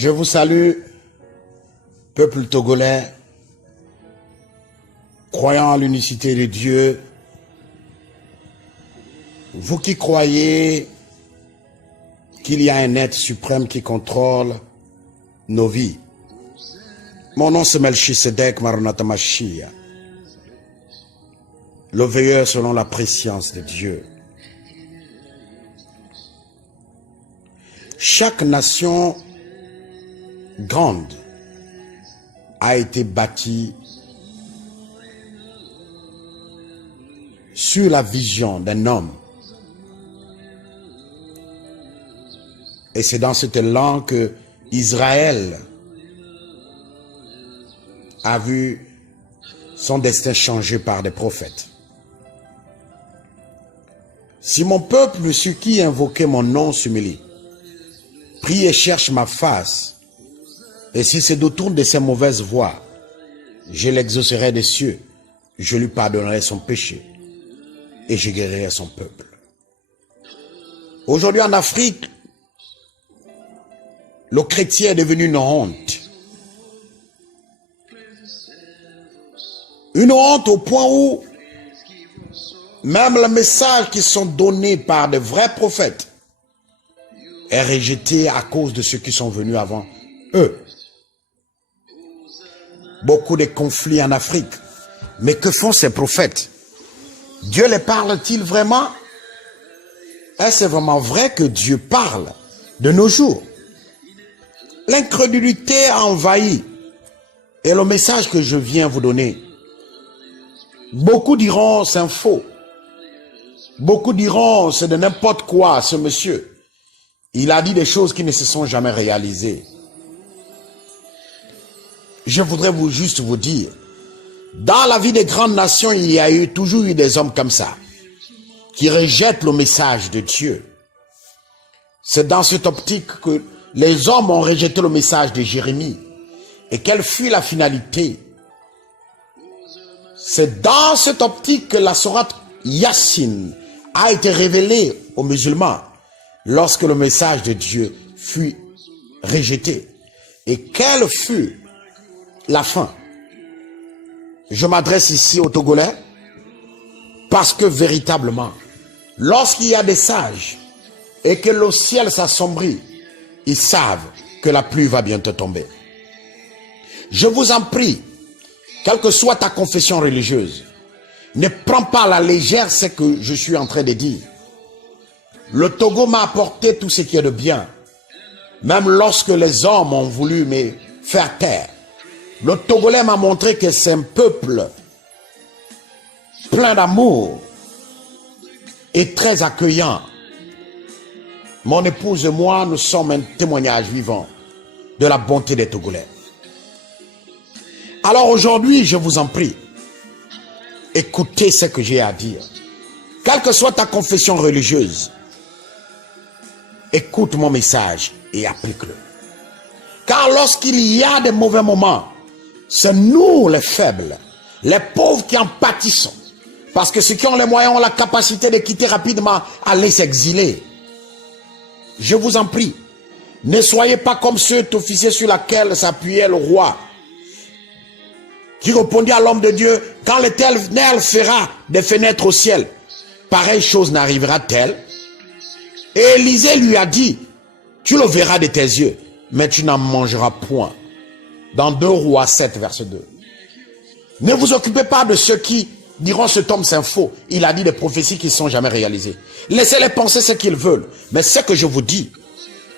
Je vous salue, peuple togolais, croyant à l'unicité de Dieu. Vous qui croyez qu'il y a un être suprême qui contrôle nos vies. Mon nom c'est Melchisedek Maranatha Mashiach, le veilleur selon la préscience de Dieu. Chaque nation grande a été bâtie sur la vision d'un homme. Et c'est dans cet élan que Israël a vu son destin changé par des prophètes. Si mon peuple, sur qui invoquait mon nom, s'humilie, prie et cherche ma face, et s'il se détourne de ses mauvaises voies, je l'exaucerai des cieux, je lui pardonnerai son péché, et je guérirai son peuple. Aujourd'hui en Afrique, le chrétien est devenu une honte. Une honte au point où même les messages qui sont donnés par de vrais prophètes est rejeté à cause de ceux qui sont venus avant eux. Beaucoup de conflits en Afrique. Mais que font ces prophètes? Dieu les parle-t-il vraiment? Est-ce vraiment vrai que Dieu parle de nos jours? L'incrédulité a envahi. Et le message que je viens vous donner, beaucoup diront c'est faux. Beaucoup diront c'est de n'importe quoi ce monsieur. Il a dit des choses qui ne se sont jamais réalisées. Je voudrais juste vous dire, dans la vie des grandes nations, il y a toujours eu des hommes comme ça, qui rejettent le message de Dieu. C'est dans cette optique que les hommes ont rejeté le message de Jérémie. Et quelle fut la finalité? C'est dans cette optique que la sourate Yassine a été révélée aux musulmans lorsque le message de Dieu fut rejeté. Et quelle fut la fin? Je m'adresse ici aux Togolais parce que véritablement, lorsqu'il y a des sages et que le ciel s'assombrit, ils savent que la pluie va bientôt tomber. Je vous en prie, quelle que soit ta confession religieuse, ne prends pas à la légère ce que je suis en train de dire. Le Togo m'a apporté tout ce qui est de bien. Même lorsque les hommes ont voulu me faire taire, le Togolais m'a montré que c'est un peuple plein d'amour et très accueillant. Mon épouse et moi, nous sommes un témoignage vivant de la bonté des Togolais. Alors aujourd'hui, je vous en prie, écoutez ce que j'ai à dire. Quelle que soit ta confession religieuse, écoute mon message et applique-le. Car lorsqu'il y a des mauvais moments, c'est nous les faibles, les pauvres qui en pâtissons. Parce que ceux qui ont les moyens ont la capacité de quitter rapidement, aller s'exiler. Je vous en prie, ne soyez pas comme cet officier sur lequel s'appuyait le roi, qui répondit à l'homme de Dieu, quand l'Éternel fera des fenêtres au ciel, pareille chose n'arrivera-t-elle? Et Élisée lui a dit, tu le verras de tes yeux, mais tu n'en mangeras point. Dans 2 Rois 7, verset 2. Ne vous occupez pas de ceux qui diront cet homme c'est faux. Il a dit des prophéties qui ne sont jamais réalisées. Laissez-les penser ce qu'ils veulent. Mais ce que je vous dis,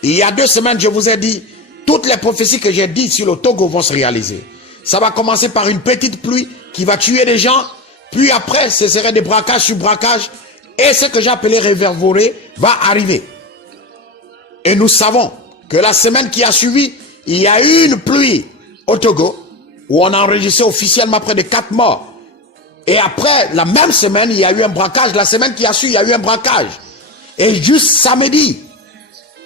il y a 2 semaines, je vous ai dit, toutes les prophéties que j'ai dites sur le Togo vont se réaliser. Ça va commencer par une petite pluie qui va tuer des gens. Puis après, ce serait des braquages sur braquages. Et ce que j'ai appelé réverberé va arriver. Et nous savons que la semaine qui a suivi, il y a eu une pluie au Togo où on a enregistré officiellement près de 4 morts. Et après, la même semaine, il y a eu un braquage. La semaine qui a suivi, il y a eu un braquage. Et juste samedi,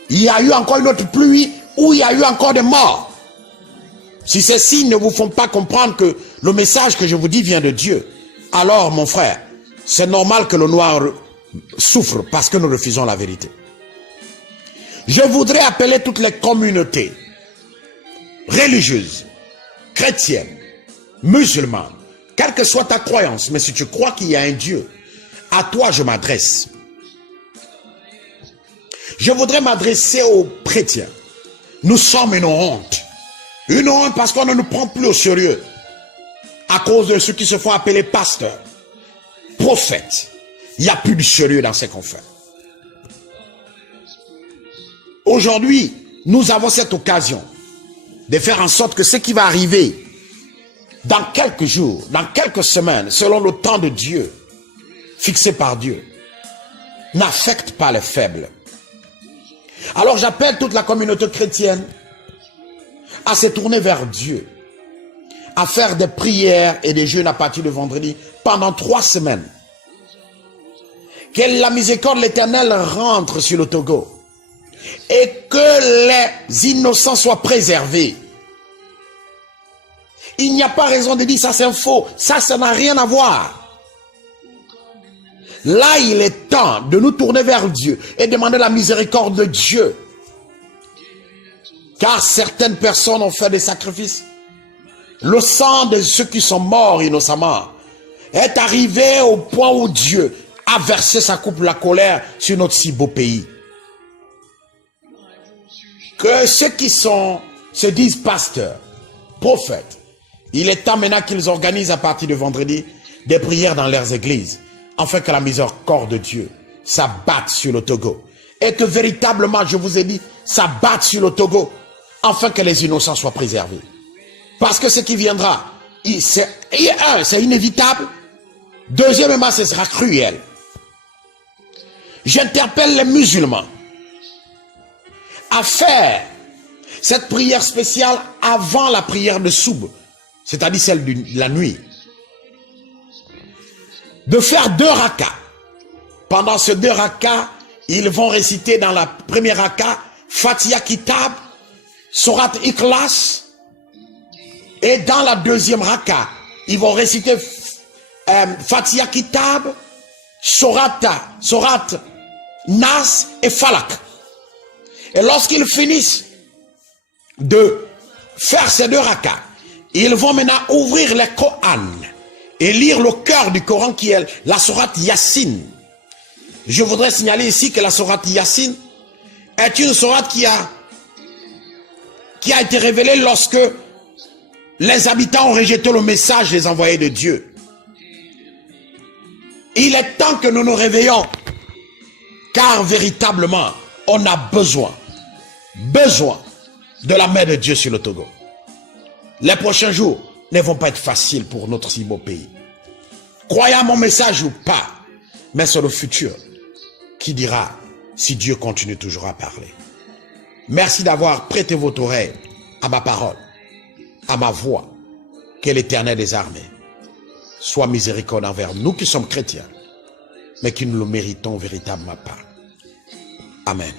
il y a eu encore une autre pluie où il y a eu encore des morts. Si ces signes ne vous font pas comprendre que le message que je vous dis vient de Dieu, alors mon frère, c'est normal que le noir souffre parce que nous refusons la vérité. Je voudrais appeler toutes les communautés religieuse, chrétienne, musulmane, quelle que soit ta croyance, mais si tu crois qu'il y a un Dieu, à toi je m'adresse. Je voudrais m'adresser aux chrétiens. Nous sommes une honte. Une honte parce qu'on ne nous prend plus au sérieux. À cause de ceux qui se font appeler pasteurs, prophètes. Il n'y a plus de sérieux dans ce qu'on fait. Aujourd'hui, nous avons cette occasion de faire en sorte que ce qui va arriver dans quelques jours, dans quelques semaines, selon le temps de Dieu, fixé par Dieu, n'affecte pas les faibles. Alors j'appelle toute la communauté chrétienne à se tourner vers Dieu, à faire des prières et des jeûnes à partir de vendredi pendant 3 semaines. Que la miséricorde de l'Éternel rentre sur le Togo et que les innocents soient préservés. Il n'y a pas raison de dire ça c'est faux, ça n'a rien à voir. Là, il est temps de nous tourner vers Dieu et demander la miséricorde de Dieu. Car certaines personnes ont fait des sacrifices. Le sang de ceux qui sont morts innocemment est arrivé au point où Dieu a versé sa coupe la colère sur notre si beau pays. Que ceux qui se disent pasteurs, prophètes, il est temps maintenant qu'ils organisent à partir de vendredi des prières dans leurs églises, afin que la miséricorde de Dieu s'abatte sur le Togo. Et que véritablement, je vous ai dit, s'abatte sur le Togo, afin que les innocents soient préservés. Parce que ce qui viendra, c'est inévitable. Deuxièmement, ce sera cruel. J'interpelle les musulmans à faire cette prière spéciale avant la prière de Soub, c'est-à-dire celle de la nuit. De faire 2 rakas. Pendant ces 2 rakas, ils vont réciter dans la première raka Fatiha Kitab, Surat Ikhlas, et dans la deuxième raka, ils vont réciter Fatiha Kitab, Surat Nas et Falak. Et lorsqu'ils finissent de faire ces 2 rakas, ils vont maintenant ouvrir le Coran et lire le cœur du Coran qui est la sourate Yassine. Je voudrais signaler ici que la sourate Yassine est une sourate qui a été révélée lorsque les habitants ont rejeté le message des envoyés de Dieu. Il est temps que nous nous réveillons, car véritablement, on a besoin de la main de Dieu sur le Togo. Les prochains jours ne vont pas être faciles pour notre si beau pays. Croyez à mon message ou pas, mais c'est le futur qui dira si Dieu continue toujours à parler. Merci d'avoir prêté votre oreille à ma parole, à ma voix. Que l'Éternel des armées soit miséricordieux envers nous qui sommes chrétiens, mais qui nous le méritons véritablement pas. Amen.